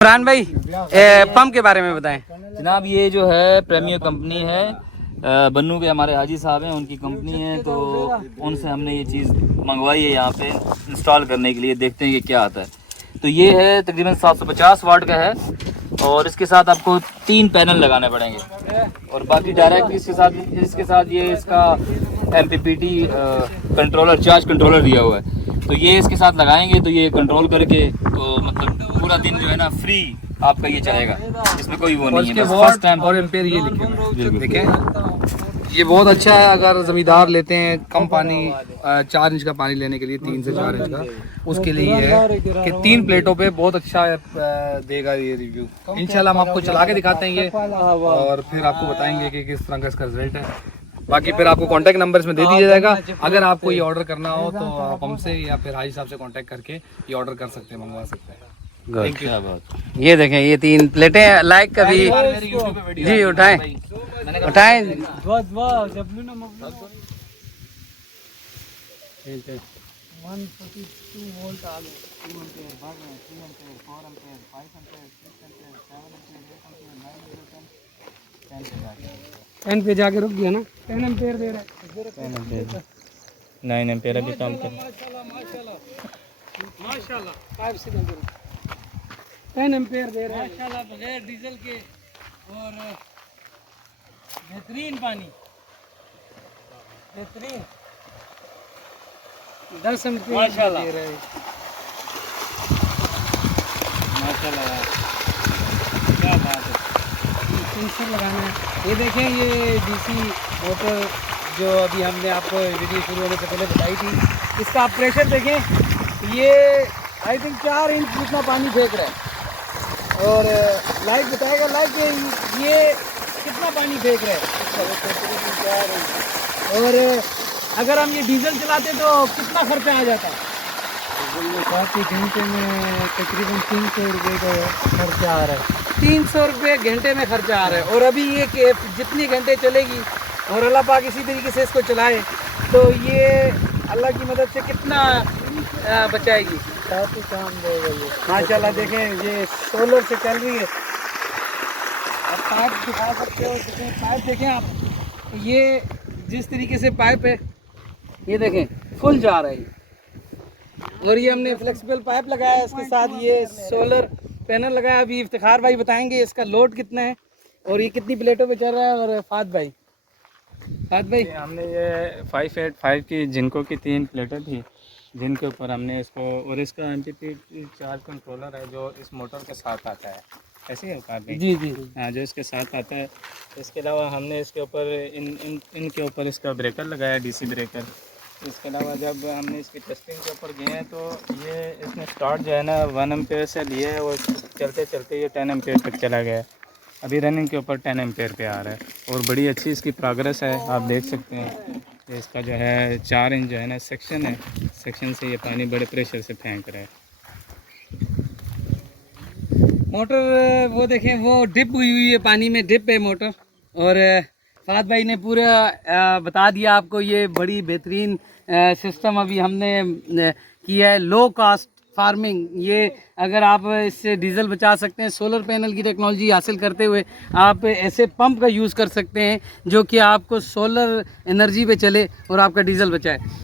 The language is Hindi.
इमरान भाई पंप के बारे में बताएं। जनाब ये जो है प्रीमियर कंपनी है, बन्नू के हमारे हाजी साहब हैं, उनकी कंपनी है, तो उनसे हमने ये चीज़ मंगवाई है यहाँ पे इंस्टॉल करने के लिए। देखते हैं कि क्या आता है। तो ये है तकरीबन 750 वाट का है और इसके साथ आपको 3 पैनल लगाने पड़ेंगे और बाकी डायरेक्ट इसके साथ ये इसका MPPT कंट्रोलर, चार्ज कंट्रोलर दिया हुआ है। तो ये इसके साथ लगाएंगे तो ये कंट्रोल करके तो मतलब पूरा दिन जो है ना फ्री आपका ये चलेगा, इसमें कोई वो नहीं है। फर्स्ट टाइम और एम्पेयर ये लिखे देखें, ये बहुत अच्छा है। अगर जमींदार लेते हैं कम पानी, 4 इंच का पानी लेने के लिए, 3 से 4 इंच का, उसके लिए ये है कि 3 प्लेटों पे बहुत अच्छा देगा ये रिव्यू। इंशाल्लाह हम आपको चला के दिखाते हैं ये और फिर आपको बताएंगे कि किस तरह का इसका रिजल्ट है। बाकी फिर आपको कांटेक्ट नंबर इसमें दे दिया जाएगा। अगर आपको ये ऑर्डर करना हो तो आप हमसे या फिर हाजी साहब से कांटेक्ट करके ये ऑर्डर कर सकते हैं, मंगवा सकते हैं। ये देखें ये 3 प्लेटें लाइक कभी जी उठाएं। पेन पे जाके रुक गया ना। 10 एम्पेयर दे रहा है, 9 एम्पेयर अभी काम कर। माशाल्लाह 5 से 10 एम्पेयर दे रहा है माशाल्लाह, बगैर डीजल के और बेहतरीन पानी, बेहतरीन 10 एम्पेयर माशाल्लाह दे रहा है। माशाल्लाह क्या बात है। सेंसर लगाना है। ये देखें, ये डीसी मोटर जो अभी हमने आपको वीडियो शुरू होने से पहले बताई थी, इसका आप प्रेशर देखें, ये आई थिंक 4 इंच जितना पानी फेंक रहा है और लाइट बताएगा लाइट ये कितना पानी फेंक रहा है। और अगर हम ये डीजल चलाते तो कितना खर्चा आ जाता है? काफ़ी घंटे में तकरीबन 300 रुपये का खर्चा आ रहा है। 300 रुपये घंटे में खर्चा आ रहा है। और अभी ये कि जितनी घंटे चलेगी और अल्लाह पाक इसी तरीके से इसको चलाए तो ये अल्लाह की मदद से कितना बचाएगी, काफ़ी काम देगा ये माशाल्लाह। देखें ये सोलर से चल रही है। आप पाइप दिखा सकते हो, पाइप देखें आप, ये जिस तरीके से पाइप है ये देखें फुल जा रहा है। और ये हमने फ्लेक्सिबल पाइप लगाया है, इसके साथ ये सोलर पैनल लगाया। अभी इफ्तिखार भाई बताएंगे इसका लोड कितना है और ये कितनी प्लेटों पे चल रहा है। और फात भाई हमने ये 585 की जिनको की 3 प्लेटें थी, जिनके ऊपर हमने इसको, और इसका MPPT चार्ज कंट्रोलर है जो इस मोटर के साथ आता है, ऐसे ही होता है जी जी हाँ, जो इसके साथ आता है। इसके अलावा हमने इसके ऊपर इनके ऊपर इसका ब्रेकर लगाया, DC ब्रेकर। इसके अलावा जब हमने इसकी टेस्टिंग के ऊपर गए हैं तो ये इसमें स्टार्ट जो है ना 1 एम्पेयर से लिए है और चलते चलते ये 10 एम्पेयर तक चला गया है। अभी रनिंग के ऊपर 10 एम्पेयर पे आ रहा है और बड़ी अच्छी इसकी प्रोग्रेस है। आप देख सकते हैं इसका जो है 4 इंच जो है ना सेक्शन है, सेक्शन से ये पानी बड़े प्रेशर से फेंक रहा है। मोटर वो देखें, वो डिप हुई है, पानी में डिप है मोटर। और फहद भाई ने पूरा बता दिया आपको। ये बड़ी बेहतरीन सिस्टम अभी हमने किया है, लो कास्ट फार्मिंग। ये अगर आप इससे डीजल बचा सकते हैं, सोलर पैनल की टेक्नोलॉजी हासिल करते हुए आप ऐसे पंप का यूज़ कर सकते हैं जो कि आपको सोलर एनर्जी पे चले और आपका डीजल बचाए।